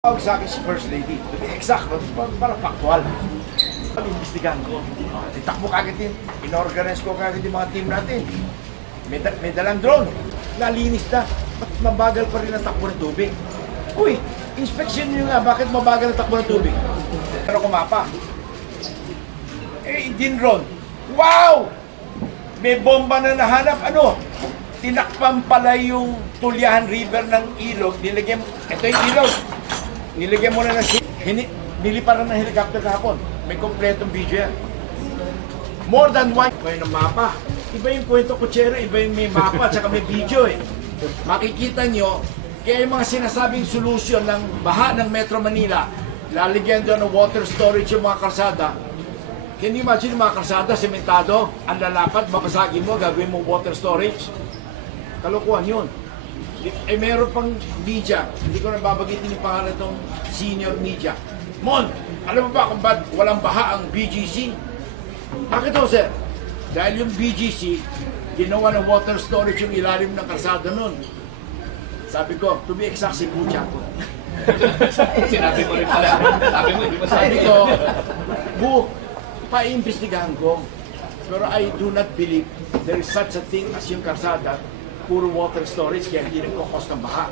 Tawag sa akin si First Lady. To be exact, para factual. Pag-imbestigahan ko. Itakbo kagad din. In-organize ko kagad yung mga team natin. May dalang drone. Nalinis na. Ba't mabagal pa rin ang takbo ng tubig? Uy, inspection nyo nga. Bakit mabagal ang takbo ng tubig? Pero kumapa. Din drone. Wow! May bomba na nahanap. Ano? Tinakpan pala yung Tulyahan River ng ilog. Nilagyan, ito yung ilog. Nilagyan mo na ng niliparan ng helicopter kahapon. May kompletong video yan. More than one. Iba yung mapa. Iba yung kwento kutsero, iba yung may mapa at saka may video eh. Makikita nyo, kaya yung mga sinasabing solusyon ng baha ng Metro Manila, lalagyan doon ng water storage yung mga kalsada. Can you imagine yung mga kalsada, sementado, ang lalapat, babasagin mo, gagawin mo water storage? Kalokohan yun. Eh, meron pang media. Hindi ko na babagitin yung pangalan itong senior media. Mon, alam mo ba kung ba't walang baha ang BGC? Bakit ho, sir? Dahil yung BGC, ginawa ng water storage yung ilalim ng kalsada nun. Sabi ko, to be exact, si Pucha ko. Sinabi mo rin pala. Sabi mo, hindi mo Sabi ko, paimbestigahan ko. Pero I do not believe there is such a thing as yung kalsada puro water storage kaya hindi nagkakos ng baha.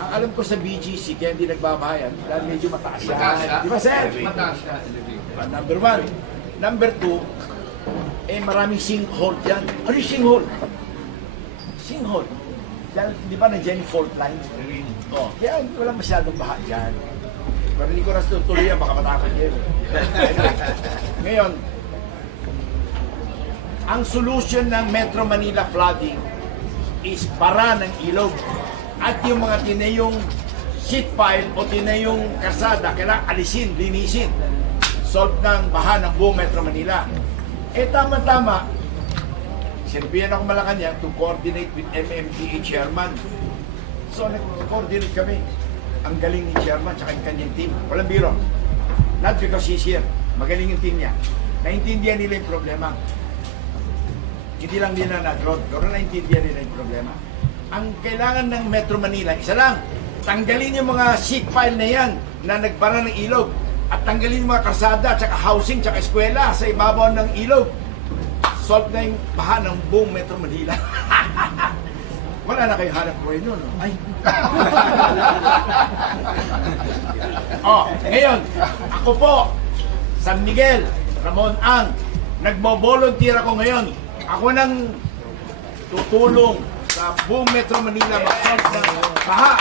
Ang alam ko sa BGC kaya hindi nagbabahayan dahil medyo mataas yan. Di ba, sir? Mataas siya. Number one. Number two, maraming sinkhole dyan. Ano yung sinkhole? Sinkhole. Dahil, di ba nandiyan yung fault line? Oh, yan, wala masyadong baha dyan. Pero hindi ko na tutuloy yan, baka matakot yan. Ngayon, ang solution ng Metro Manila flooding is para ng ilog at yung mga tinayong sheet pile o tinayong kalsada kailangan alisin, linisin, solve ng baha ng buong Metro Manila. Tama-tama, sirbihan ako Malacanang to coordinate with MMDA chairman. So nag-coordinate kami. Ang galing ni chairman at yung kanyang team. Walang biro. Not because he's here. Magaling yung team niya. Naintindihan nila yung problema. Hindi lang nila na-drone, pero naintindihan nila yung problema. Ang kailangan ng Metro Manila, isa lang, tanggalin yung mga sheet pile na yan na nagbara ng ilog at tanggalin yung mga kalsada, tsaka housing, tsaka eskwela sa ibabaw ng ilog. Solve na yung baha ng buong Metro Manila. Wala na kayo hanap buhay nun. No? Ay. Ngayon, ako po, San Miguel, Ramon Ang, nagbo-volunteer ako ngayon. Ako nang tutulong sa buong Metro Manila mag-solve ng baha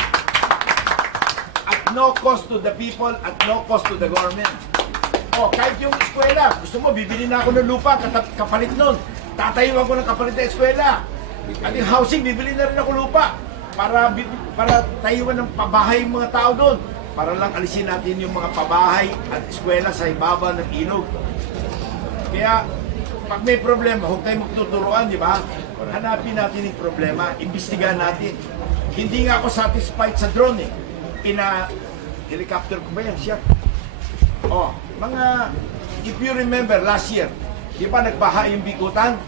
at no cost to the people at no cost to the government. Kahit yung eskwela, gusto mo, bibili na ako ng lupa, kapalit nun. Tatayuan ko ng kapalit na eskwela. At yung housing, bibili na rin ako lupa para tayuan ng pabahay yung mga tao doon. Para lang alisin natin yung mga pabahay at eskwela sa ibaba ng ilog. Kaya, pag may problema, huwag tayong magtuturuan, di ba? Hanapin natin yung problema, imbestigahan natin. Hindi nga ako satisfied sa drone eh. Helicopter ko ba yan siya? If you remember last year, di ba nagbaha yung Bikutan?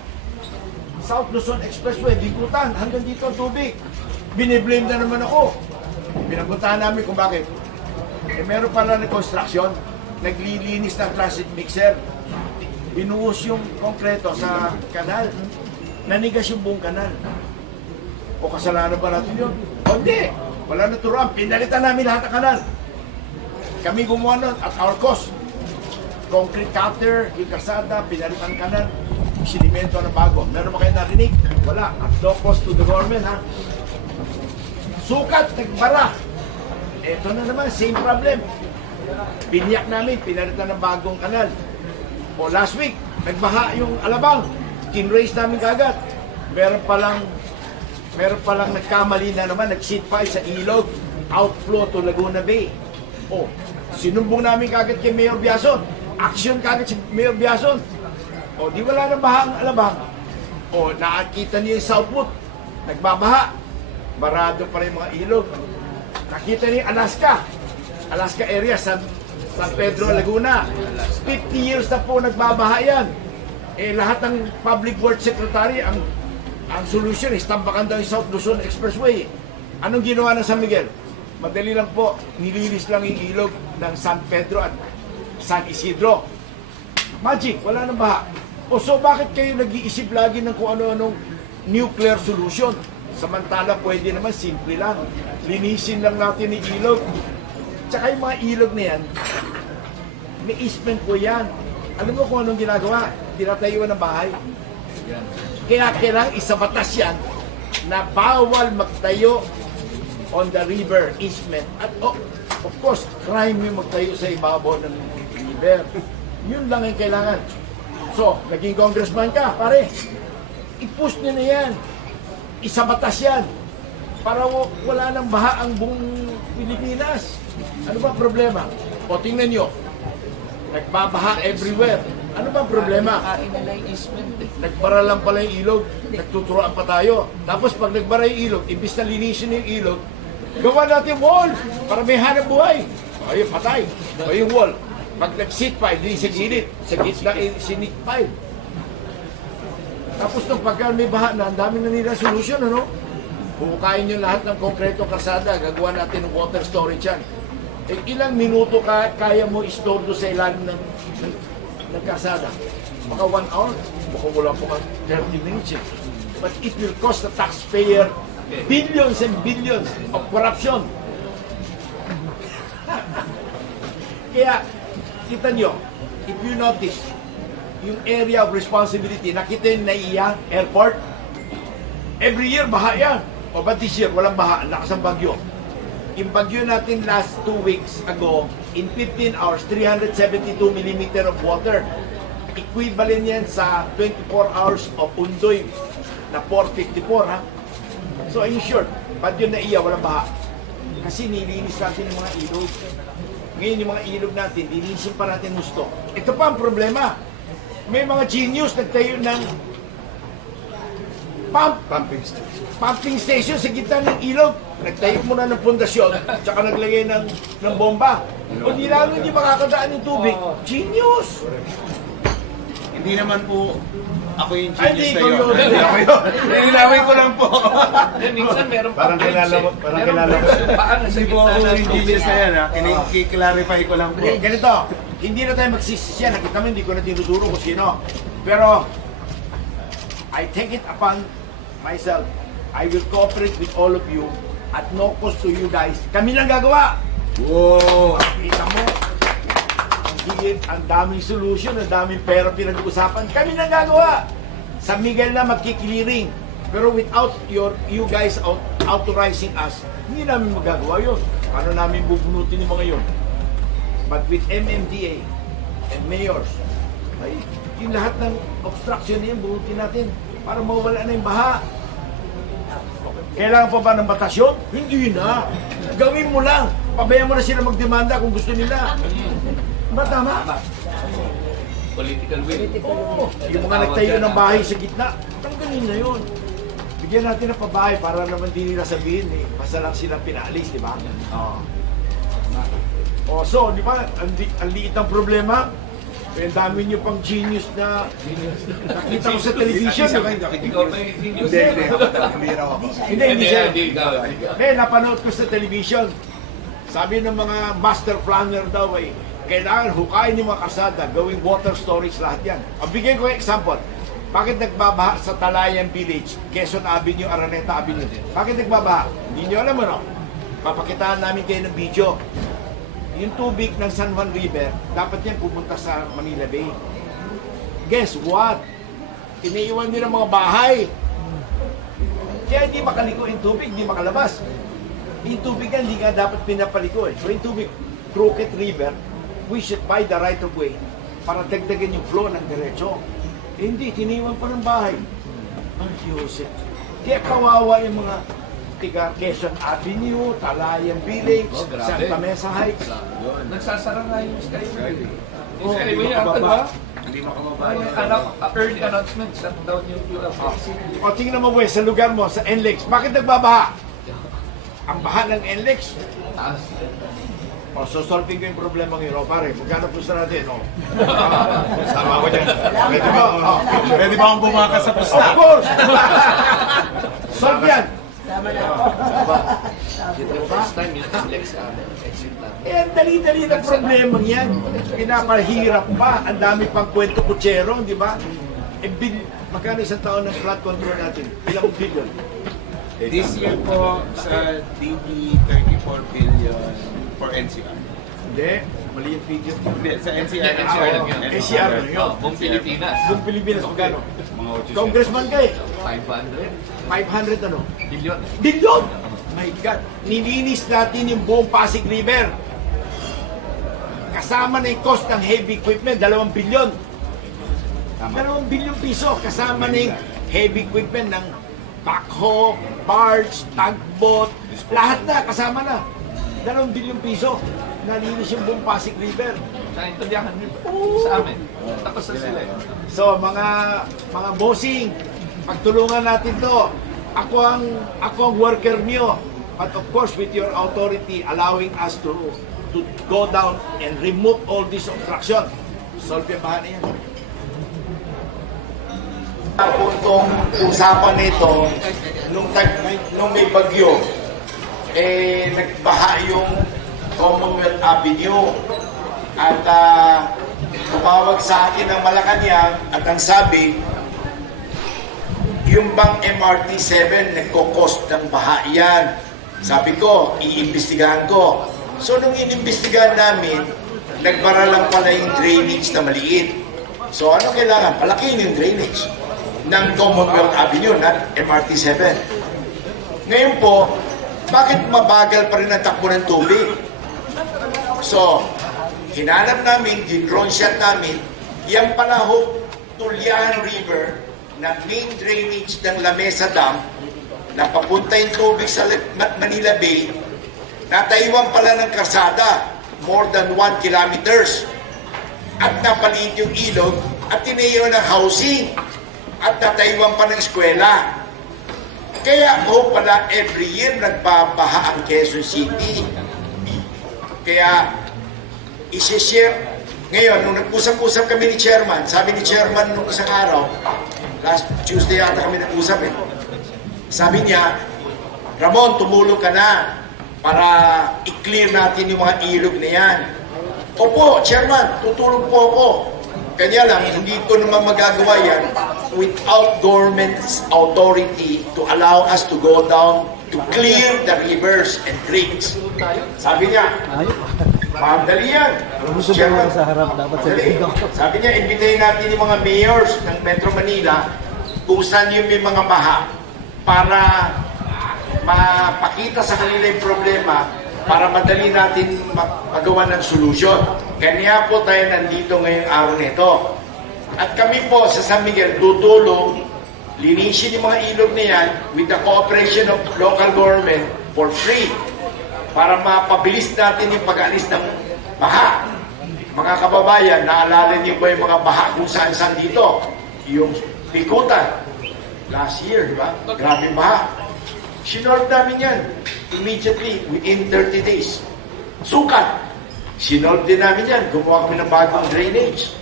South Luzon Expressway, Bikutan, hanggang dito ang tubig. Biniblame na naman ako. Pinapuntahan namin kung bakit. Meron pala na construction, naglilinis ng transit mixer. Binuhos yung konkreto sa kanal. Nanigas yung buong kanal. O kasalanan ba natin yun? Hindi. Wala naturuan. Pinalitan namin lahat ng kanal. Kami gumawa nun at our cost. Concrete cutter, yung kasada, pinalitan kanal. Sinimento na bago. Meron ba kayo narinig? Wala. At no cost to the government, ha? Sukat, nagbara. Ito na naman, same problem. Biniyak namin, pinalitan ng bagong kanal. Last week, nagbaha yung Alabang. Tinrace namin kagad. Meron palang nagkamali na naman, nag-seat pile sa ilog, outflow to Laguna Bay. Sinumbong namin kagad kay Mayor Biason. Action kagad si Mayor Biason. Di wala na baha ang Alabang. Nakakita niyo yung Southwood. Nagbabaha. Barado pa rin mga ilog. Nakita niyo yung Alaska area, San Pedro, Laguna. 50 years na po nagbabaha yan. Lahat ng Public Works Secretary, ang solution is tambakan daw yung South Luzon Expressway. Anong ginawa ng San Miguel? Madali lang po, nilinis lang yung ilog ng San Pedro at San Isidro. Magic, wala nang baha. O so bakit kayo nag-iisip lagi ng kung ano-anong nuclear solution? Samantala pwede naman simple lang. Linisin lang natin yung ilog. Tsaka yung mga ilog na yan, may easement po yan. Alam mo kung anong ginagawa? Tinatayuan ng bahay. Kaya kailangan isabatas yan na bawal magtayo on the river easement. At of course, crime yung magtayo sa ibabaw ng river. Yun lang ang kailangan. So, naging congressman ka, pare. I-push nyo na yan. Isabatas yan. Para wala nang baha ang buong Pilipinas. Ano ba problema? O tingnan nyo, nagbabaha everywhere. Ano ba problema? Nagbara lang pala yung ilog, nagtuturoan pa tayo. Tapos pag nagbara yung ilog, imbis na linisin yung ilog, gawa natin wall para may hanap buhay. O yun, patay. O yung wall. Pag nag-seat pile, di sa gilid. Sa gitna, sinik pile. Tapos nung pagka may baha na, ang dami na nila solusyon, ano? Hukayin nyo lahat ng konkreto kasada, gagawa natin ng water storage yan. Eh, ilang minuto kaya mo i-store doon sa ilalim ng kasada? Baka 1 hour, baka wala po 30 minutes. But it will cost the taxpayer billions and billions of corruption. Kaya, kita nyo, if you notice, yung area of responsibility, nakita yung NAIA Airport, every year baha yan. O ba this year, walang baha, ang lakas ng bagyo. Yung bagyo natin last 2 weeks ago, in 15 hours, 372 millimeter of water. Equivalent yan sa 24 hours of Undoy na 454, ha? So, in short, bagyo na iya, walang baha. Kasi nilinis natin yung mga ilog. Ngayon, yung mga ilog natin, linisin pa natin gusto. Ito pa ang problema. May mga genius nagtayo ng pumping station sa gitna ng ilog. Nagtayo muna ng pundasyon, tsaka naglagay ng bomba. O di lalo hindi makakadaan yung tubig. Genius! Hindi naman po ako yung Ay, genius di, na yun. ikaw yun. Ako yun. Nilinawin ko lang po. Minsan meron Parang pang kilala mo, tips, parang meron kilala mo. pang paan sa Hindi po gitna ako ng yung genius na tubig. yan, ha? Kiklarify ko lang po. Hindi, ganito. Hindi na tayo magsisisya. Nakita mo, hindi ko na tinuturo kung sino. Pero, I take it upon myself. I will cooperate with all of you at no cost to you guys. Kami lang gagawa. Wow! Kita mo, ang daming solution, ang daming pera pinag-uusapan. Kami lang gagawa. San Miguel na magkiklearing. Pero without you guys authorizing us, hindi namin magagawa yun. Paano namin bubunutin yung mga yun? But with MMDA and mayors, ay, yung lahat ng obstruction na yan, bunutin natin para mawala na yung baha. Kailangan pa ba ng batas yun? Hindi na. Gawin mo lang. Pabayaan mo na sila magdemanda kung gusto nila. Ba tama? Political will. Oo. Yung mga nagtayo ng bahay sa gitna, tanggalin na yun. Bigyan natin ng pabahay para naman din nila sabihin, eh, basta lang silang pinaalis, di ba? Oo. Oh, so, di ba, ang liit ng problema, ang dami nyo pang genius na nakita ko sa television. Ikaw pa yung genius. Hindi raw ako. Hindi siya. Hindi ikaw. Hindi, napanood ko sa television. Sabi ng mga master planner daw ay, kailangan hukayin yung mga kasada, gawing water storage lahat yan. Ang bigyan ko yung example. Bakit nagbabaha sa Talayan Village, Quezon Avenue, Araneta Avenue? Bakit nagbabaha? Hindi nyo alam ano? Papakitaan namin kayo ng video. Yung tubig ng San Juan River, dapat yan pupunta sa Manila Bay. Guess what? Iniiwan nila mga bahay. Kaya hindi makaliko yung tubig, hindi makalabas. Yung tubig yan, hindi nga dapat pinapaliko eh. So yung tubig, Crooked River, we should buy the right of way para dagdagan yung flow ng diretso. Eh, hindi, tiniwan pa ng bahay. Ang Joseph. Kaya kawawa yung mga tiga Quezon Avenue, Talayan Village, Oh, grabe. Santa Mesa Heights. Nagsasara nga yung Skyway. Yung Oh, Skyway hindi yata, makababa. ba? Hindi makababa. Early announcement, shut down yung QLC. O tingnan mo, Wes, sa lugar mo, sa NLEX, bakit nagbabaha? Ang baha ng NLEX. Taas. O, so solving ko yung problema ngayon. O, pare, magkano pusta natin? O. Sama ko dyan. Pwede ba akong bumakas sa pusta? Of course! Solve yan! Tama na. The first time yung flex exit natin. Eh, ang dali-dali na problema yan. Pinapahirap pa. Ang dami pang kwento kutsero, di ba? Eh, magkano isang taon ng flood control natin? Ilang billion? This year po sa DB 34 billion for NCR. Hindi. Mali yung figure. Hindi, sa NCR. NCR lang yan. NCR lang yun. Buong Pilipinas. Buong Pilipinas, magkano? Mga 800. Congressman ka eh. 500 500 ano? billion. Billion! My God! Nilinis natin yung buong Pasig River. Kasama na yung cost ng heavy equipment, 2 billion. Tama. 2 billion piso. Kasama na yung heavy equipment ng backhoe, barge, tugboat, lahat na, kasama na. 2 billion piso. Nalinis yung buong Pasig River. Sa intindihan nyo. Oo. Sa amin. Tapos na sila eh. So, mga bossing, pagtulungan natin to. Ako ang worker niyo. But of course, with your authority, allowing us to go down and remove all this obstruction. Solve yung bahan na yan. Puntong usapan nito, nung may bagyo, nagbaha yung Commonwealth Avenue. At tumawag sa akin ng Malacanang at ang sabi, yung bang MRT-7 nagko-cost ng baha yan. Sabi ko, iimbestigahan ko. So nung inimbestigahan namin, nagbara lang pala yung drainage na maliit. So ano kailangan? Palakihin yung drainage ng Commonwealth Avenue, not MRT-7. Ngayon po, bakit mabagal pa rin ang takbo ng tubig? So, hinanap namin, di-drone shot namin, yung pala ho, Tulyan River, na main drainage ng Lamesa Dam, na papunta yung tubig sa Manila Bay, natayuan pala ng karsada, more than 1 kilometers. At napaliit yung ilog, at tinayawan ng housing, at natayuan pa ng eskwela. Kaya ho pala every year nagbabaha ang Quezon City. Kaya isi-share. Ngayon, nung nag-usap-usap kami ni Chairman, sabi ni Chairman nung isang araw, last Tuesday ata kami nag-usap eh. Sabi niya, Ramon, tumulong ka na para i-clear natin yung mga ilog na yan. Opo, Chairman, tutulong po ako. Kanya lang, hindi ko naman magagawa yan without government's authority to allow us to go down to clear the rivers and creeks. Sabi niya, madali yan. Chairman, madali. Sabi niya, imbitahin natin yung mga mayors ng Metro Manila kung saan yung may mga baha para mapakita sa kanila yung problema para madali natin magawa ng solusyon. Kanya po tayo nandito ngayong araw nito. At kami po sa San Miguel tutulong, linisin yung mga ilog na yan with the cooperation of local government for free para mapabilis natin yung pag-alis ng baha. Mga kababayan, naalala niyo ba yung mga baha kung saan-saan dito? Yung Bikutan, last year, di ba? Grabe baha. Sinolve namin yan immediately within 30 days. Sukat, sinolve din namin yan. Gumawa kami ng bagong drainage.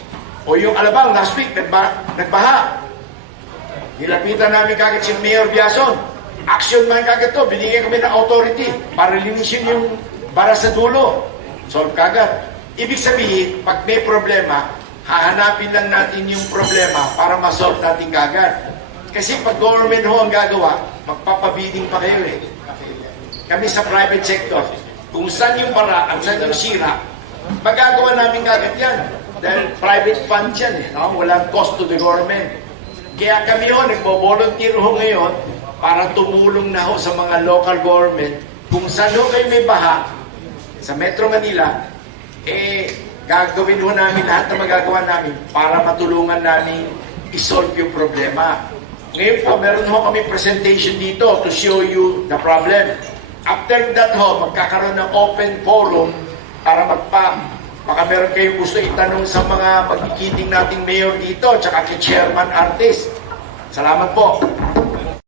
O yung Alabang, last week, nagbaha. Nilapitan namin kagad si Mayor Biason. Action man kagad to. Binigyan kami ng authority para linisin yung bara sa dulo. Solve kagad. Ibig sabihin, pag may problema, hahanapin lang natin yung problema para ma-solve natin kagad. Kasi pag government ho ang gagawa, magpapabidding pa kayo eh. Kami sa private sector, kung saan yung bara at saan yung sira, magagawa namin kagad yan. Dahil private fund yan eh. No? Walang cost to the government. Kaya kami ho, nagbo-volunteer ho ngayon para tumulong na ho sa mga local government. Kung saan ho kayo may baha sa Metro Manila, gagawin ho namin lahat na magagawa namin para matulungan namin isolve yung problema. Ngayon po, meron ho kami presentation dito to show you the problem. After that ho, magkakaroon ng open forum para baka meron kayong gusto itanong sa mga magkikiting nating mayor dito, tsaka kay Chairman Artis. Salamat po.